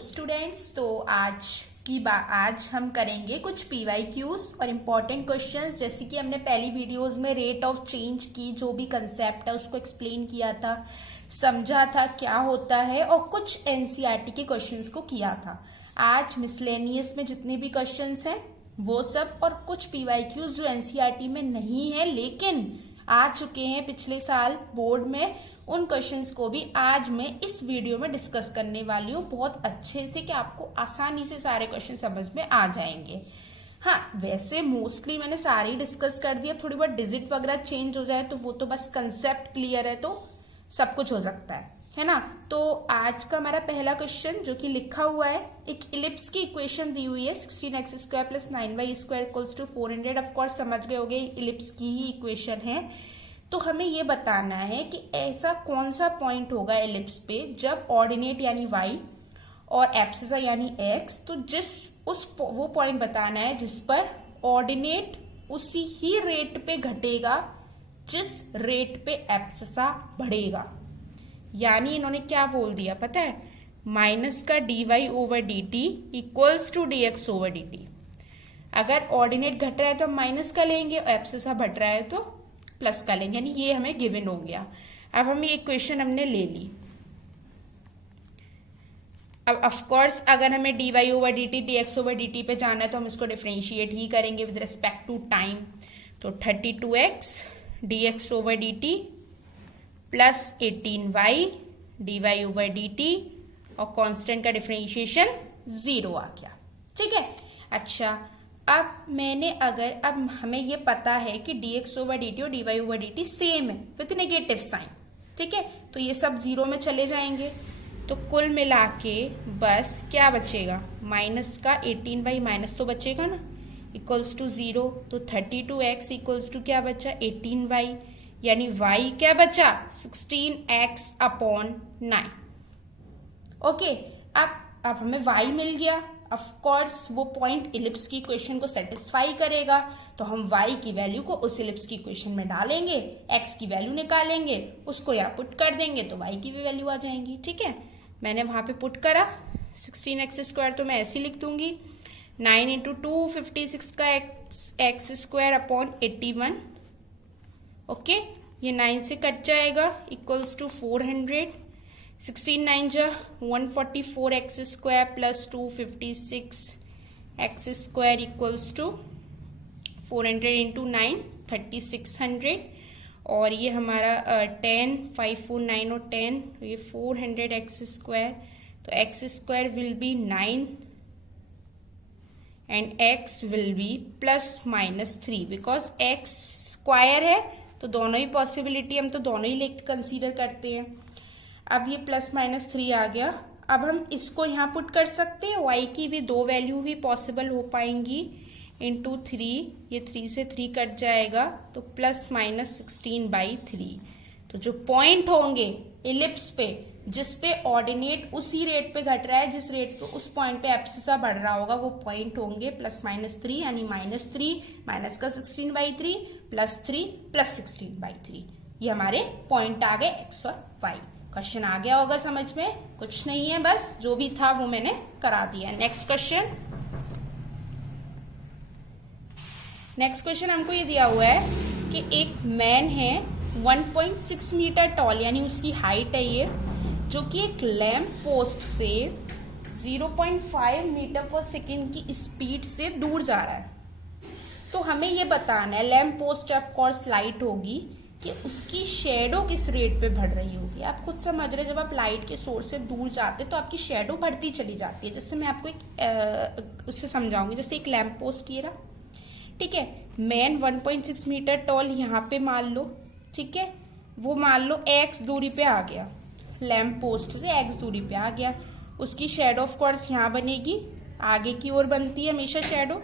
Students, तो आज हम करेंगे कुछ पीवाईक्यूज और इम्पोर्टेंट क्वेश्चंस। जैसे कि हमने पहली वीडियोस में रेट ऑफ चेंज की जो भी कंसेप्ट है उसको एक्सप्लेन किया था, समझा था क्या होता है, और कुछ एनसीईआरटी के क्वेश्चंस को किया था। आज मिसलेनियस में जितने भी क्वेश्चंस हैं वो सब, और कुछ पीवाईक्यूज जो एनसीईआरटी में नहीं है लेकिन आ चुके हैं पिछले साल बोर्ड में, उन क्वेश्चंस को भी आज मैं इस वीडियो में डिस्कस करने वाली हूँ बहुत अच्छे से, कि आपको आसानी से सारे क्वेश्चन समझ में आ जाएंगे। हाँ, वैसे मोस्टली मैंने सारे डिस्कस कर दिया। थोड़ी बहुत डिजिट वगैरह चेंज हो जाए तो वो तो बस कंसेप्ट क्लियर है तो सब कुछ हो सकता है ना। तो आज का हमारा पहला क्वेश्चन जो कि लिखा हुआ है, एक इलिप्स की इक्वेशन दी हुई है 16x² plus 9y² equals to 400। Of course समझ गए होंगे इलिप्स की ही इक्वेशन है। तो हमें ये बताना है कि ऐसा कौन सा पॉइंट होगा एलिप्स पे जब ऑर्डिनेट यानी y और एब्सिसा यानी x, तो वो पॉइंट बताना है जिस पर ऑर्डिनेट उसी ही रेट पे घटेगा जिस रेट पे एब्सिसा बढ़ेगा। यानी इन्होंने क्या बोल दिया पता है, माइनस का dy over dt equals to dx over dt। अगर ऑर्डिनेट घट रहा है तो हम माइनस का लेंगे और एब्सिसा बढ़ रहा है तो प्लस का लेंगे, यानी ये हमें गिवन हो गया। अब हम ये इक्वेशन हमने ले ली। अब ऑफकोर्स अगर हमें dy over dt dx over dt पे जाना है तो हम इसको डिफरेंशिएट ही करेंगे विद रिस्पेक्ट टू टाइम। तो 32x dx over dt plus 18y dy over dt, और कांस्टेंट का डिफरेंशिएशन 0 आ गया। ठीक है। अच्छा, अब हमें ये पता है कि dx ओवर dt और dy ओवर dt सेम है विथ नेगेटिव साइन। ठीक है, तो ये सब 0 में चले जाएंगे। तो कुल मिला के बस क्या बचेगा, माइनस का 18y माइनस तो बचेगा ना, इक्वल्स टू 0। तो 32x इक्वल्स टू क्या बचा, 18y, यानी y क्या बचा, 16x अपॉन 9। ओके, अब हमें y मिल गया। ऑफ कोर्स वो पॉइंट इलिप्स की इक्वेशन को सेटिस्फाई करेगा, तो हम y की वैल्यू को उस इलिप्स की इक्वेशन में डालेंगे, x की वैल्यू निकालेंगे, उसको यहाँ पुट कर देंगे तो y की भी वैल्यू आ जाएंगी। ठीक है, मैंने वहां पे पुट करा 16x² तो मैं ऐसे ही लिख दूंगी, 9 इंटू 2 56 का x² अपॉन 81। ओके, ये 9 से कट जाएगा, इक्वल्स टू 400। 16 9 जा 144x² plus 256 x² equals to 400 into 9 3600। और ये हमारा 10 5 4 9 और 10, तो ये 400x²। तो x² will be 9 and x will be plus minus 3, because x square है तो दोनों ही पॉसिबिलिटी हम तो दोनों ही लेके कंसीडर करते हैं। अब ये प्लस माइनस 3 आ गया। अब हम इसको यहाँ पुट कर सकते हैं, y की भी दो वैल्यू भी पॉसिबल हो पाएंगी, इंटू 3, ये 3 से 3 कट जाएगा, तो प्लस माइनस 16/3। तो जो पॉइंट होंगे इलिप्स पे जिस पे ऑर्डिनेट उसी रेट पे घट रहा है जिस रेट पे उस पॉइंट पे एब्सिसा बढ़ रहा होगा, वो पॉइंट होंगे प्लस माइनस 3, यानी -3 माइनस का 16/3 प्लस 3 प्लस 16/3। ये हमारे पॉइंट आ गए x और y। क्वेश्चन आ गया होगा समझ में, कुछ नहीं है, बस जो भी था वो मैंने करा दिया। नेक्स्ट क्वेश्चन हमको ये दिया हुआ है कि एक मैन है 1.6 मीटर टॉल, यानी उसकी हाइट है ये, जो कि एक लैंप पोस्ट से 0.5 मीटर पर सेकेंड की स्पीड से दूर जा रहा है। तो हमें ये बताना है, lamp post of course light होगी, कि उसकी शेडो किस रेट पे बढ़ रही होगी। आप खुद समझ रहे, जब आप लाइट के सोर्स से दूर जाते तो आपकी शेडो बढ़ती चली जाती है। जैसे मैं आपको उससे समझाऊंगी, जैसे एक लैंप पोस्ट ये रहा, ठीक है, मैन 1.6 मीटर टॉल यहाँ पे मान लो, ठीक है, वो मान लो x दूरी पे आ गया, लैंप पोस्ट से x दूरी पे आ गया, उसकी शेडो ऑफ कोर्स यहाँ बनेगी, आगे की ओर बनती है हमेशा शेडो।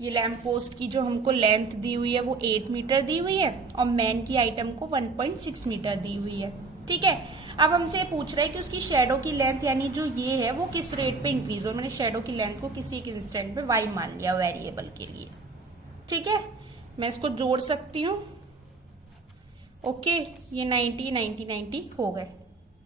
ये लैंप पोस्ट की जो हमको लेंथ दी हुई है वो 8 मीटर दी हुई है, और मैन की आइटम को 1.6 मीटर दी हुई है। ठीक है, अब हमसे पूछ रहा है कि उसकी शेडो की लेंथ यानी जो ये है वो किस रेट पे इंक्रीज हो। मैंने शेडो की लेंथ को किसी एक इंस्टेंट पे y मान लिया वेरिएबल के लिए। ठीक है, मैं इसको जोड़ सकती हूँ। ओके, ये 90 90 90 हो गए।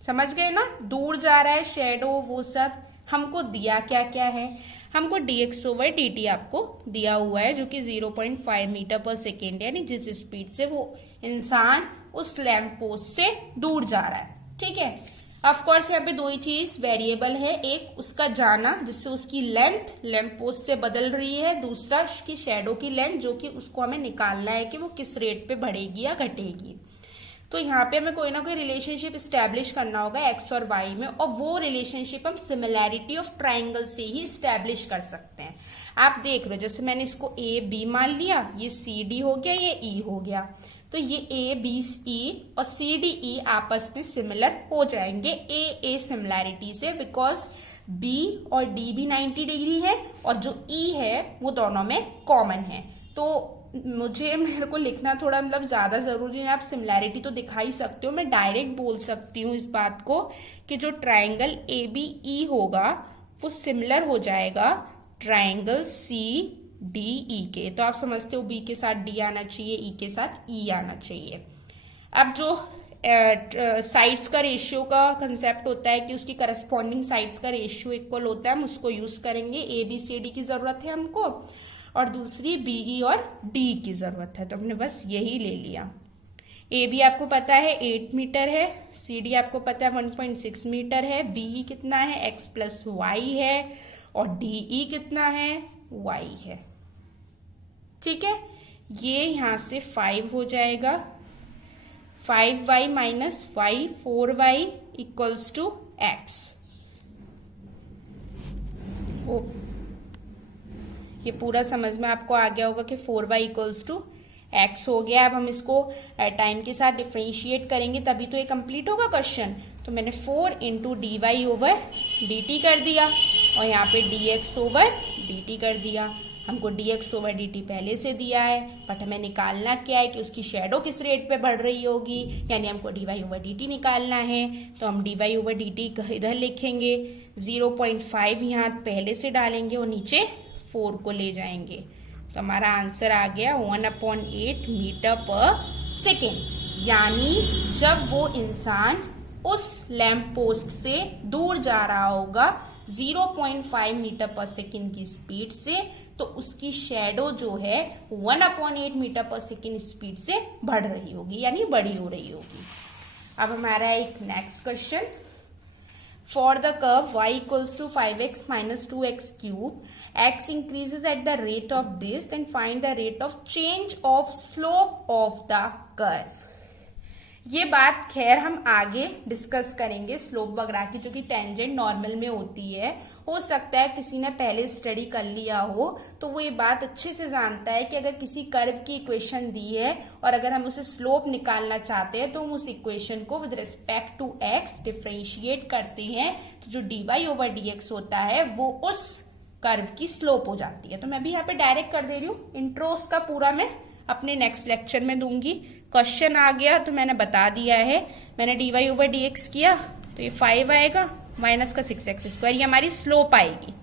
समझ गए ना, दूर जा रहा है शेडो वो सब। हमको दिया क्या क्या है, हमको dx/dt आपको दिया हुआ है जो कि 0.5 मीटर पर सेकेंड, यानी जिस स्पीड से वो इंसान उस लैंप पोस्ट से दूर जा रहा है। ठीक है, ऑफ कोर्स यहाँ पे दो ही चीज वेरिएबल है, एक उसका जाना जिससे उसकी लेंथ लैंप पोस्ट से बदल रही है, दूसरा उसकी शेडो की लेंथ जो कि उसको हमें निकालना है कि वो किस रेट पे बढ़ेगी या घटेगी। तो यहाँ पे हमें कोई ना कोई रिलेशनशिप स्टैब्लिश करना होगा एक्स और वाई में, और वो रिलेशनशिप हम सिमिलैरिटी ऑफ ट्राइंगल से ही स्टैब्लिश कर सकते हैं। आप देख रहे हो, जैसे मैंने इसको ए बी मान लिया, ये सी डी हो गया, ये ई हो गया, तो ये ए बी ई और सी डी ई आपस में सिमिलर हो जाएंगे ए सिमिलैरिटी से, बिकॉज बी और डी भी 90 डिग्री है और जो ई है वो दोनों में कॉमन है। तो मेरे को लिखना थोड़ा मतलब ज्यादा जरूरी है, आप सिमिलैरिटी तो दिखा ही सकते हो, मैं डायरेक्ट बोल सकती हूँ इस बात को कि जो ट्राइंगल ए बी ई होगा वो सिमिलर हो जाएगा ट्राइंगल सी डी ई के। तो आप समझते हो बी के साथ डी आना चाहिए, ई के साथ ई आना चाहिए। अब जो साइड्स का रेशियो का कंसेप्ट होता है कि उसकी करस्पॉन्डिंग साइड्स का रेशियो इक्वल होता है, हम उसको यूज करेंगे। ए बी सी डी की जरूरत है हमको, और दूसरी बीई और डी की जरूरत है, तो हमने बस यही ले लिया। ए बी आपको पता है 8 मीटर है, सी डी आपको पता है 1.6 मीटर है, बीई कितना है x प्लस वाई है, और डीई कितना है y है। ठीक है, ये यहां से 5 हो जाएगा, 5y minus Y 4y equals to x। ये पूरा समझ में आपको आ गया होगा कि 4y इक्वल्स टू x हो गया। अब हम इसको टाइम के साथ डिफरेंशिएट करेंगे तभी तो ये कंप्लीट होगा क्वेश्चन। तो मैंने 4 into D Y over D T कर दिया और यहाँ पे dx ओवर dt कर दिया। हमको dx ओवर dt पहले से दिया है, बट हमें निकालना क्या है कि उसकी शेडो किस रेट पे बढ़ रही होगी, यानी हमको dy ओवर dt निकालना है। तो हम dy ओवर dt इधर लिखेंगे, 0.5 यहाँ पहले से डालेंगे और नीचे 4 को ले जाएंगे, तो हमारा आंसर आ गया 1/8 मीटर पर सेकेंड। यानी जब वो इंसान उस लैंप पोस्ट से दूर जा रहा होगा 0.5 मीटर पर सेकेंड की स्पीड से, तो उसकी शेडो जो है 1/8 मीटर पर सेकेंड स्पीड से बढ़ रही होगी, यानी बड़ी हो रही होगी। अब हमारा एक next question, for the curve y equals to 5x minus 2x cube, x increases at the rate of this, then find the rate of change of slope of the curve। ये बात खैर हम आगे डिस्कस करेंगे slope वगैरह की, जो कि टेंजेंट नॉर्मल में होती है। हो सकता है किसी ने पहले स्टडी कर लिया हो तो वो ये बात अच्छे से जानता है कि अगर किसी कर्व की इक्वेशन दी है और अगर हम उसे स्लोप निकालना चाहते हैं तो हम उस इक्वेशन को with respect to X differentiate करते हैं, तो जो D Y over D X होता है वो उस कर्व की स्लोप हो जाती है। तो मैं भी यहाँ पे डायरेक्ट कर दे रही हूँ, इंट्रोस का पूरा मैं अपने नेक्स्ट लेक्चर में दूंगी। क्वेश्चन आ गया तो मैंने बता दिया है, मैंने D Y over D X किया तो ये 5 आएगा माइनस का 6x स्क्वायर, ये हमारी स्लोप आएगी।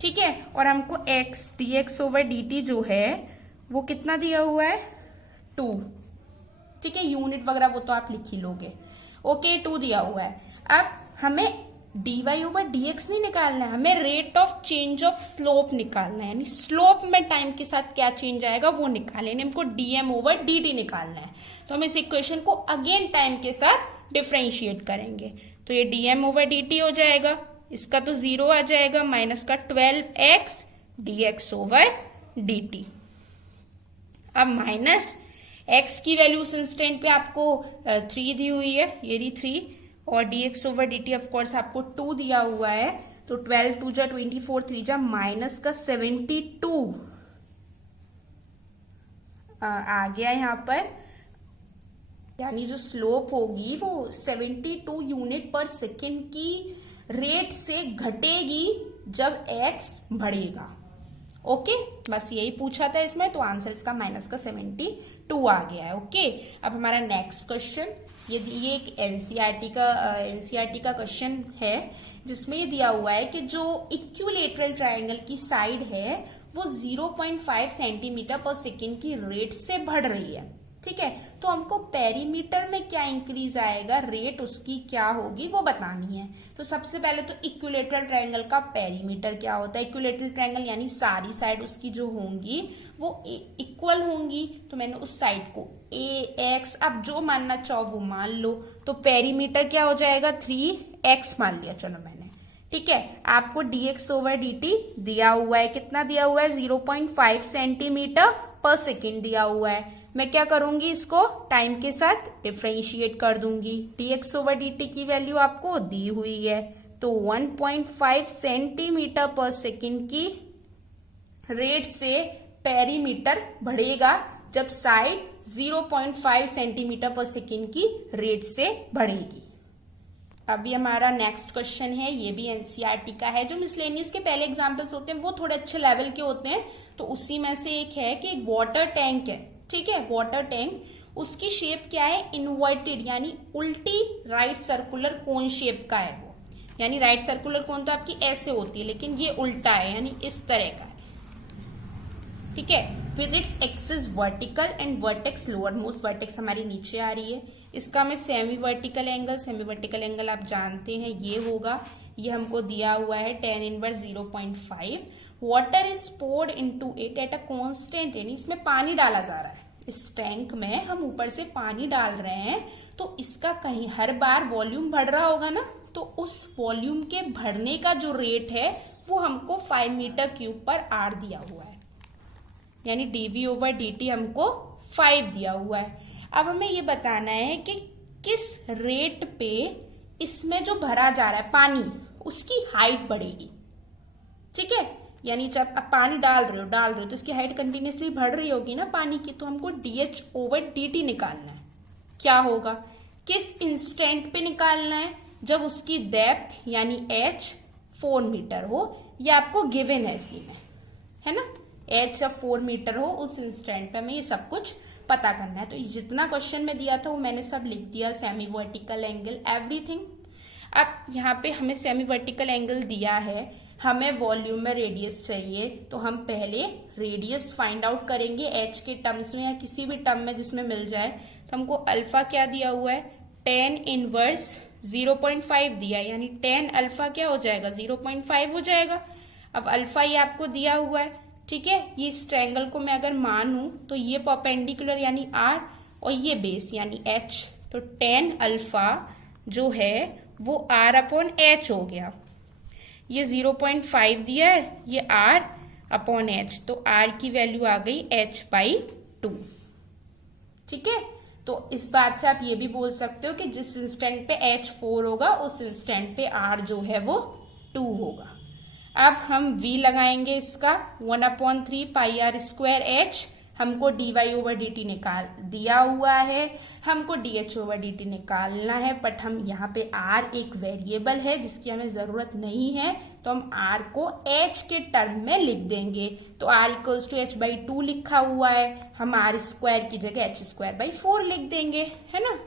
ठीक है, और हमको x dx ओवर dt जो है वो कितना दिया हुआ है 2। ठीक है, यूनिट वगैरह वो तो आप लिख ही लोगे। ओके, 2 दिया हुआ है। अब हमें D Y over D X नहीं निकालना है, हमें rate of change of slope निकालना है, यानी स्लोप में टाइम के साथ क्या चेंज आएगा वो निकालना है, हमको डीएम ओवर डी टी निकालना है। तो हम इस इक्वेशन को अगेन टाइम के साथ डिफरेंशिएट करेंगे, तो ये डीएम ओवर डी टी हो जाएगा, इसका तो 0 आ जाएगा, माइनस का 12x dx over D T. अब माइनस x की वैल्यू इंस्टेंट पे आपको 3 दी हुई है, ये रही 3, और dx over dt of course आपको 2 दिया हुआ है, तो 12 2 जा 24 3 जा माइनस का 72 आ गया यहाँ पर, यानी जो स्लोप होगी वो 72 यूनिट पर सेकेंड की रेट से घटेगी जब x बढ़ेगा। ओके, बस यही पूछा था इसमें, तो आंसर इसका माइनस का 72 आ गया है। ओके, अब हमारा नेक्स्ट क्वेश्चन, ये एक एनसीईआरटी का क्वेश्चन है जिसमें ये दिया हुआ है कि जो इक्विलेटरल ट्रायंगल की साइड है वो 0.5 सेंटीमीटर पर सेकेंड की रेट से बढ़ रही है। ठीक है। तो हमको पेरीमीटर में क्या इंक्रीज आएगा, रेट उसकी क्या होगी वो बतानी है। तो सबसे पहले तो इक्विलेटरल ट्रायंगल का पेरीमीटर क्या होता है, इक्विलेटरल ट्रायंगल यानी सारी साइड उसकी जो होंगी वो इक्वल होंगी। तो मैंने उस साइड को ए एक्स, अब जो मानना चाहो वो मान लो। तो पेरीमीटर क्या हो जाएगा, 3x मान लिया, चलो मैंने, ठीक है। आपको dx ओवर dt दिया हुआ है, कितना दिया हुआ है, 0.5 सेंटीमीटर पर सेकेंड दिया हुआ है। मैं क्या करूंगी, इसको टाइम के साथ डिफरेंशिएट कर दूंगी। dx ओवर dt की वैल्यू आपको दी हुई है, तो 1.5 सेंटीमीटर पर सेकेंड की रेट से पेरीमीटर बढ़ेगा जब साइड 0.5 सेंटीमीटर पर सेकेंड की रेट से बढ़ेगी। अभी हमारा नेक्स्ट क्वेश्चन है, ये भी एनसीईआरटी का है। जो मिसलेनियस के पहले एग्जांपल्स होते हैं वो थोड़े अच्छे लेवल के होते हैं, तो उसी में से एक है कि एक वाटर टैंक है, ठीक है। वाटर टैंक, उसकी शेप क्या है, इनवर्टेड यानी उल्टी राइट सर्कुलर कोन शेप का है वो, यानी राइट सर्कुलर कोन तो आपकी ऐसे होती है, लेकिन ये उल्टा है यानी इस तरह का है, ठीक है। With its axis vertical and vertex lower most, vertex हमारी नीचे आ रही है। इसका में सेमी वर्टिकल एंगल आप जानते हैं ये होगा, ये हमको दिया हुआ है tan inverse 0.5। Water is poured into it at a constant, यानी इसमें पानी डाला जा रहा है, इस टैंक में हम ऊपर से पानी डाल रहे हैं, तो इसका कहीं हर बार वॉल्यूम बढ़ रहा होगा ना, तो उस वॉल्यूम के बढ़ने का जो रेट है वो हमको 5 मीटर क्यूब पर आर दिया हुआ है, यानी dv ओवर dt हमको 5 दिया हुआ है। अब हमें ये बताना है कि किस रेट पे इसमें जो भरा जा रहा है पानी, उसकी हाइट बढ़ेगी, ठीक है। यानी जब आप पानी डाल रहे हो तो इसकी हाइट कंटिन्यूसली बढ़ रही होगी ना पानी की, तो हमको dh ओवर dt निकालना है। क्या होगा, किस इंस्टेंट पे निकालना है, जब उसकी डेप्थ यानी h 4 मीटर हो, ये आपको गिवन है इसी में, है ना। h जब 4 मीटर हो उस इंस्टेंट पे हमें ये सब कुछ पता करना है। तो जितना क्वेश्चन में दिया था वो मैंने सब लिख दिया, सेमी वर्टिकल एंगल एवरीथिंग। अब यहाँ पे हमें सेमी वर्टिकल एंगल दिया है, हमें वॉल्यूम में रेडियस चाहिए, तो हम पहले रेडियस फाइंड आउट करेंगे h के टर्म्स में या किसी भी टर्म में जिसमें मिल जाए। तो हमको अल्फा क्या दिया हुआ है, tan इनवर्स 0.5 दिया, यानी tan अल्फा क्या हो जाएगा, 0.5 हो जाएगा। अब अल्फा ये आपको दिया हुआ है, ठीक है। ये इस ट्रायंगल को मैं अगर मानूं तो ये परपेंडिकुलर यानी r और ये बेस यानी h, तो tan अल्फा जो है वो r अपॉन h हो गया। ये 0.5 दिया है, ये r अपॉन h, तो r की वैल्यू आ गई h/2, ठीक है। तो इस बात से आप ये भी बोल सकते हो कि जिस इंस्टेंट पे h 4 होगा उस इंस्टेंट पे r जो है वो 2 होगा। अब हम v लगाएंगे इसका 1/3 पाई आर स्क्वायर h, हमको dy ओवर dt निकाल दिया हुआ है, हमको dh ओवर dt निकालना है, बट हम यहाँ पे r एक वेरिएबल है जिसकी हमें जरूरत नहीं है, तो हम r को h के टर्म में लिख देंगे। तो r इक्वल्स टू h/2 लिखा हुआ है, हम r स्क्वायर की जगह h²/4 लिख देंगे, है ना।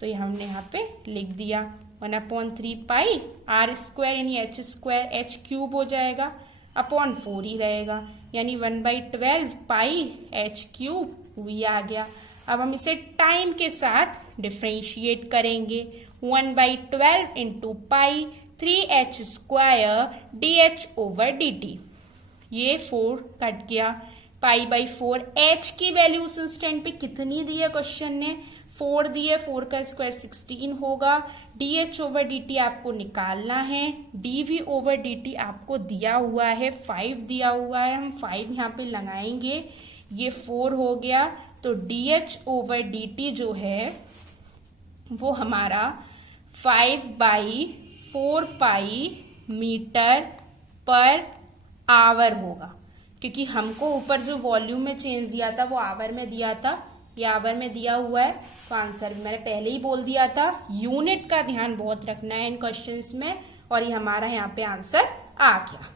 तो ये हमने यहाँ पे लिख दिया 1/3 पाई आर स्क्वायर यानी h² हो जाएगा, अपॉन 4 ही रहेगा, यानी 1/12 पाई h³ v आ गया। अब हम इसे टाइम के साथ डिफरेंशिएट करेंगे, 1/12 into pi 3h² dh over dt, ये 4 कट गया, π/4। h की वैल्यू उस इंस्टेंट पे कितनी दी है, क्वेश्चन ने 4 दी है, 4 का स्क्वायर 16 होगा। dh ओवर dt आपको निकालना है, dv ओवर dt आपको दिया हुआ है 5 दिया हुआ है, हम 5 यहाँ पे लगाएंगे, ये 4 हो गया। तो dh ओवर dt जो है वो हमारा 5/4 पाई मीटर पर आवर होगा, क्योंकि हमको ऊपर जो वॉल्यूम में चेंज दिया था वो आवर में दिया था, ये आवर में दिया हुआ है। तो आंसर मैंने पहले ही बोल दिया था, यूनिट का ध्यान बहुत रखना है इन क्वेश्चंस में, और ये हमारा यहाँ पे आंसर आ गया।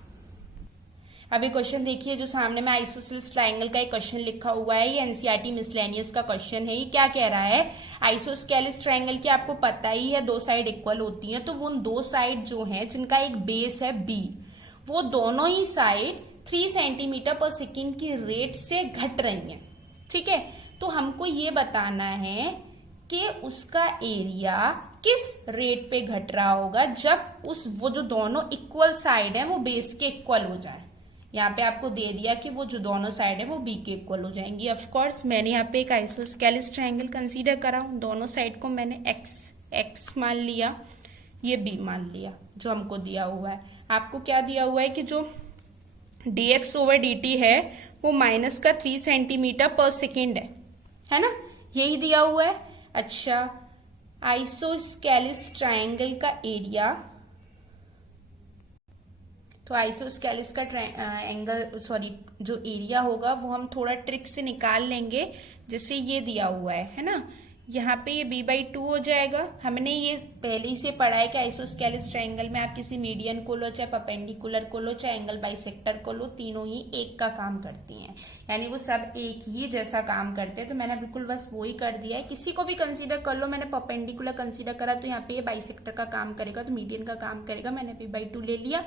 अभी क्वेश्चन देखिए, जो सामने में आइसोसेलेस ट्रायंगल का एक क्वेश्चन लिखा हुआ है, ये एनसीईआरटी मिसलेनियस का क्वेश्चन है। ये क्या कह रहा है, आइसोस्केलेस ट्रायंगल की आपको पता ही है 2 साइड इक्वल होती हैं, तो वो 2 साइड जो है जिनका एक बेस है b, वो दोनों ही साइड 3 सेंटीमीटर पर सेकेंड की रेट से घट रही हैं, ठीक है। तो हमको ये बताना है कि उसका एरिया किस रेट पे घट रहा होगा जब वो जो दोनों इक्वल साइड है वो बेस के इक्वल हो जाए। यहाँ पे आपको दे दिया कि वो जो दोनों साइड है वो बी के इक्वल हो जाएंगी। ऑफ कोर्स मैंने यहाँ पे एक आइसोस्केलिस ट्रायंगल कंसीडर करा, दोनों साइड को मैंने एक्स मान लिया, ये बी मान लिया जो हमको दिया हुआ है। आपको क्या दिया हुआ है कि जो dx ओवर dt है वो माइनस का 3 सेंटीमीटर पर सेकेंड है ना, यही दिया हुआ है। अच्छा, आइसोस्केलिस ट्रायंगल का एरिया, तो आइसोस्केलिस का जो एरिया होगा वो हम थोड़ा ट्रिक से निकाल लेंगे। जैसे ये दिया हुआ है ना, यहाँ पे ये b/2 हो जाएगा। हमने ये पहले ही से पढ़ा है कि आइसोस्केलिस ट्रायंगल में आप किसी मीडियन को लो, चाहे परपेंडिकुलर को लो, चाहे एंगल बाइसेक्टर को लो, तीनों ही एक का काम करती हैं, यानी वो सब एक ही जैसा काम करते हैं। तो मैंने बिल्कुल बस वो ही कर दिया है। किसी को भी कंसीडर कर लो, मैंने परपेंडिकुलर कंसीडर करा तो यहाँ पे ये बाइसेक्टर का काम करेगा, तो मीडियन का काम करेगा, मैंने b/2 ले लिया।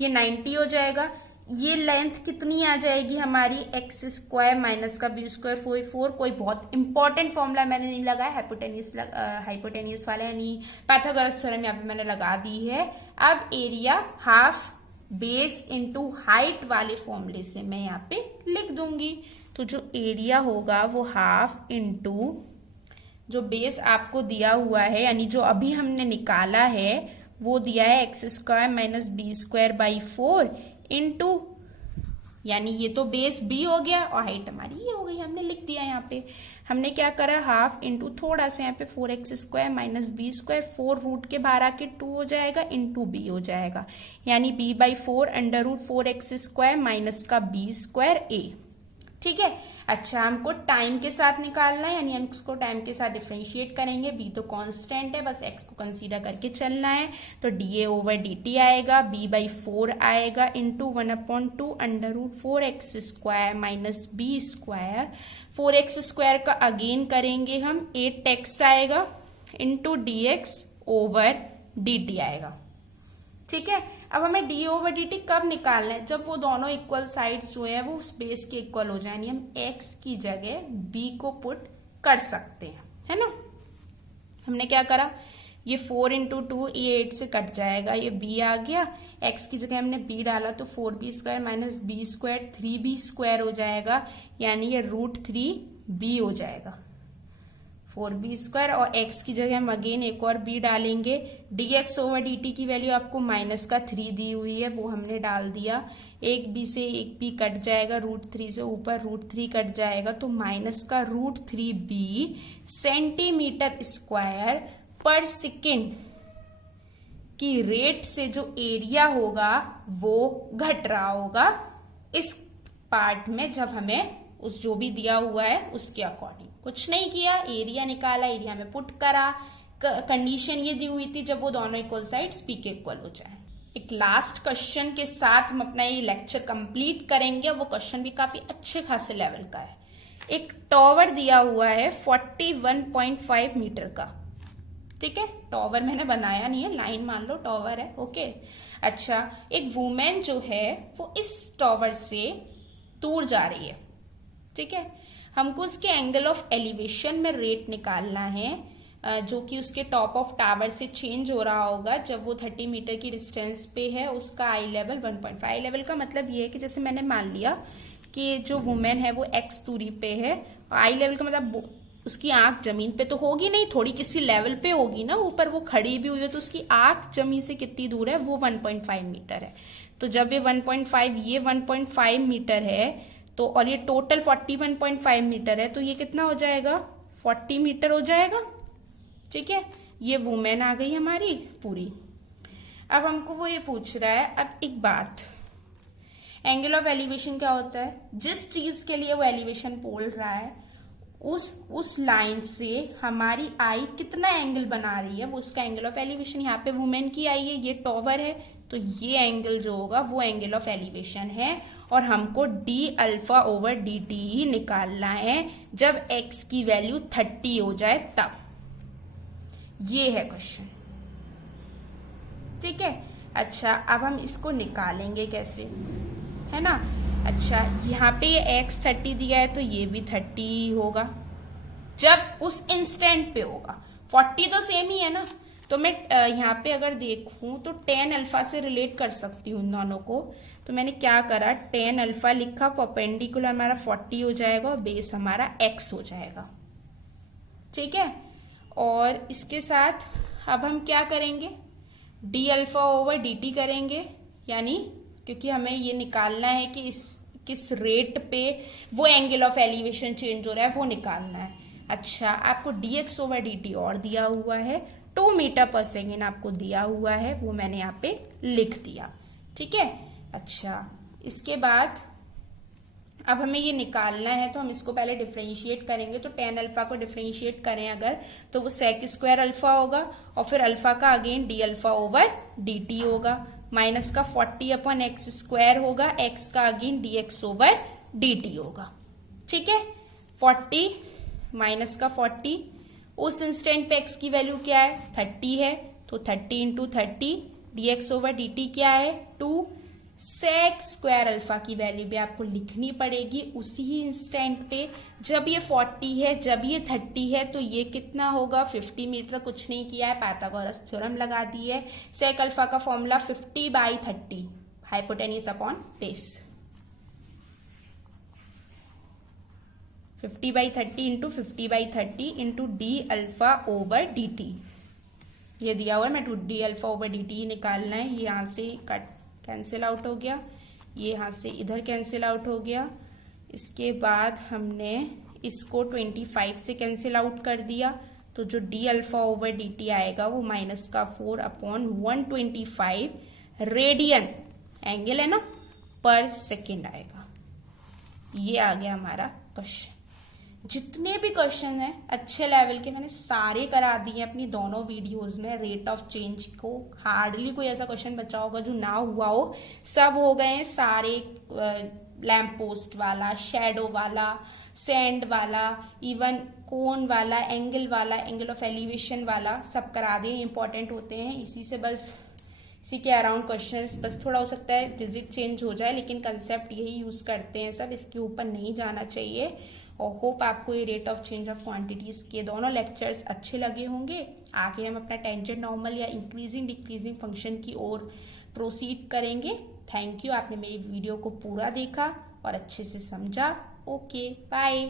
ये 90 हो जाएगा। ये लेंथ कितनी आ जाएगी हमारी, एक्स स्क्वायर माइनस का बी स्क्वायर 4। कोई बहुत इंपॉर्टेंट फॉर्मूला मैंने नहीं लगाया, हाइपोटेनियस वाला यानी पाइथागोरस थ्योरम यहाँ पे मैंने लगा दी है। अब area half base into height वाले फॉर्मूले से मैं यहाँ पे लिख दूंगी। तो जो एरिया होगा वो हाफ इनटू जो बेस आपको दिया हुआ है, यानी जो अभी हमने निकाला है वो दिया है X square minus B square by 4 into, यानी ये तो बेस बी हो गया और हाइट हमारी ये हो गई, हमने लिख दिया। यहाँ पे हमने क्या करा, हाफ इनटू थोड़ा सा यहाँ पे 4x square minus B square, 4 root के बाहर आके 2 हो जाएगा, इनटू बी हो जाएगा, यानी b/4 √4x स्क्वायर माइनस का बी स्क्वायर ए। ठीक है। अच्छा, हमको टाइम के साथ निकालना है, यानी हम इसको टाइम के साथ डिफरेंशिएट करेंगे। बी तो कांस्टेंट है, बस एक्स को कंसीडर करके चलना है। तो dA ओवर dt आएगा, b/4 आएगा into 1/2 √4x square minus B square. 4x square का अगेन करेंगे हम, 8x आएगा इंटू dx ओवर dt आएगा। ठीक है। अब हमें d ओवर dt कब निकालना है, जब वो दोनों इक्वल साइड्स जो है वो बेस के इक्वल हो जाए, यानी हम x की जगह b को पुट कर सकते हैं, है ना। हमने क्या करा, ये 4 इंटू 2, ये 8 से कट जाएगा, ये b आ गया, x की जगह हमने b डाला तो 4b square minus B square 3b square हो जाएगा, यानी ये √3b हो जाएगा, 4b स्क्वायर। और x की जगह हम अगेन एक और b डालेंगे। dx ओवर dt की वैल्यू आपको माइनस का 3 दी हुई है, वो हमने डाल दिया। एक b से एक b कट जाएगा, √3 से ऊपर √3 कट जाएगा, तो माइनस का √3b सेंटीमीटर स्क्वायर पर सेकेंड की रेट से जो एरिया होगा वो घट रहा होगा इस पार्ट में, जब हमें उस जो भी दिया हुआ है उसके अकॉर्डिंग। कुछ नहीं किया, एरिया निकाला, एरिया में पुट करा। कंडीशन ये दी हुई थी जब वो दोनों इक्वल साइड्स पी के इक्वल हो जाए। एक लास्ट क्वेश्चन के साथ हम अपना ये लेक्चर कंप्लीट करेंगे। वो क्वेश्चन भी काफी अच्छे खासे लेवल का है। एक टॉवर दिया हुआ है 41.5 मीटर का, ठीक है। टॉवर मैंने बनाया नहीं है, लाइन मान लो टॉवर है, ओके। अच्छा, एक वुमेन जो है वो इस टॉवर से दूर जा रही है, ठीक है। हमको उसके एंगल ऑफ एलिवेशन में रेट निकालना है, जो कि उसके टॉप ऑफ टावर से चेंज हो रहा होगा जब वो 30 मीटर की डिस्टेंस पे है। उसका आई लेवल 1.5। आई लेवल का मतलब ये है कि जैसे मैंने मान लिया कि जो वुमेन है वो x दूरी पे है, और आई लेवल का मतलब उसकी आंख जमीन पे तो होगी नहीं, थोड़ी किसी लेवल पे होगी ना, ऊपर वो खड़ी भी हुई है, तो उसकी आंख जमीन से कितनी दूर है, वो 1.5 मीटर है। तो जब ये 1.5, ये 1.5 मीटर है, तो और ये टोटल 41.5 मीटर है, तो ये कितना हो जाएगा, 40 मीटर हो जाएगा, ठीक है। ये वुमेन आ गई हमारी पूरी। अब हमको वो ये पूछ रहा है, अब एक बात, एंगल ऑफ एलिवेशन क्या होता है, जिस चीज के लिए वो एलिवेशन बोल रहा है उस लाइन से हमारी आई कितना एंगल बना रही है, वो उसका एंगल ऑफ एलिवेशन। यहाँ पे वुमेन की आई है, ये टॉवर है, तो ये एंगल जो होगा वो एंगल ऑफ एलिवेशन है। और हमको d अल्फा ओवर dt ही निकालना है जब x की वैल्यू 30 हो जाए तब। ये है क्वेश्चन, ठीक है। अच्छा, अब हम इसको निकालेंगे कैसे, है ना। अच्छा, यहाँ पे ये x 30 दिया है तो ये भी 30 होगा, जब उस इंस्टेंट पे होगा। 40 तो सेम ही है ना, तो मैं यहाँ पे अगर देखूं तो tan अल्फा से रिलेट कर सकती हूँ इन दोनों को। तो मैंने क्या करा, tan अल्फा लिखा, परपेंडिकुलर हमारा 40 हो जाएगा और बेस हमारा x हो जाएगा। ठीक है, और इसके साथ अब हम क्या करेंगे, d अल्फा ओवर dt करेंगे, यानी क्योंकि हमें ये निकालना है कि किस रेट पे वो एंगल ऑफ एलिवेशन चेंज हो रहा है, वो निकालना है। अच्छा, आपको dx ओवर dt और दिया हुआ है, 2 मीटर पर सेकेंड आपको दिया हुआ है, वो मैंने यहाँ पे लिख दिया। ठीक है, अच्छा इसके बाद अब हमें ये निकालना है, तो हम इसको पहले डिफरेंशिएट करेंगे। तो tan अल्फा को डिफरेंशिएट करें अगर, तो वो sec स्क्वायर अल्फा होगा, और फिर अल्फा का again d alpha over dt होगा, माइनस का 40 अपॉन एक्स स्क्वायर होगा, x का अगेन dx ओवर dt होगा। ठीक है, 40 माइनस का 40, उस इंस्टेंट पे x की वैल्यू क्या है, 30 है, तो 30 इंटू 30, dx ओवर dt क्या है, 2, सेक स्क्वायर अल्फा की वैल्यू भी आपको लिखनी पड़ेगी उसी ही इंस्टेंट पे। जब ये 40 है, जब ये 30 है, तो ये कितना होगा, 50 मीटर। कुछ नहीं किया है, पाइथागोरस थ्योरम लगा दी है। सेक अल्फा का formula 50/30, hypotenuse upon base, 50/30 into 50/30 into D alpha over D T, ये दिया हुआ है। मैं D alpha over D T निकालना है। यहाँ से कट कैंसिल आउट हो गया, ये यहाँ से इधर कैंसिल आउट हो गया। इसके बाद हमने इसको 25 से कैंसिल आउट कर दिया, तो जो D alpha over D T आएगा वो माइनस का 4 अपॉन 125 रेडियन, एंगल है ना, पर सेकेंड आएगा। ये आ गया हमारा क्वेश्चन। जितने भी क्वेश्चन हैं अच्छे लेवल के मैंने सारे करा दिए अपनी दोनों वीडियोस में। रेट ऑफ चेंज को हार्डली कोई ऐसा क्वेश्चन बचा होगा जो ना हुआ हो, सब हो गए हैं सारे। लैम्प पोस्ट वाला, शेडो वाला, सैंड वाला, इवन कोन वाला, एंगल वाला, एंगल ऑफ एलिवेशन वाला, सब करा दिए। इंपॉर्टेंट होते हैं, इसी से बस इसी के अराउंड क्वेश्चंस, बस थोड़ा हो सकता है डिजिट चेंज हो जाए, लेकिन कंसेप्ट यही यूज करते हैं सब, इसके ऊपर नहीं जाना चाहिए। और होप आपको ये rate of change of quantities के दोनों लेक्चर्स अच्छे लगे होंगे। आगे हम अपना टेंजेंट नॉर्मल या इंक्रीजिंग डिक्रीजिंग फंक्शन की ओर प्रोसीड करेंगे। थैंक यू, आपने मेरी वीडियो को पूरा देखा और अच्छे से समझा। Okay, bye.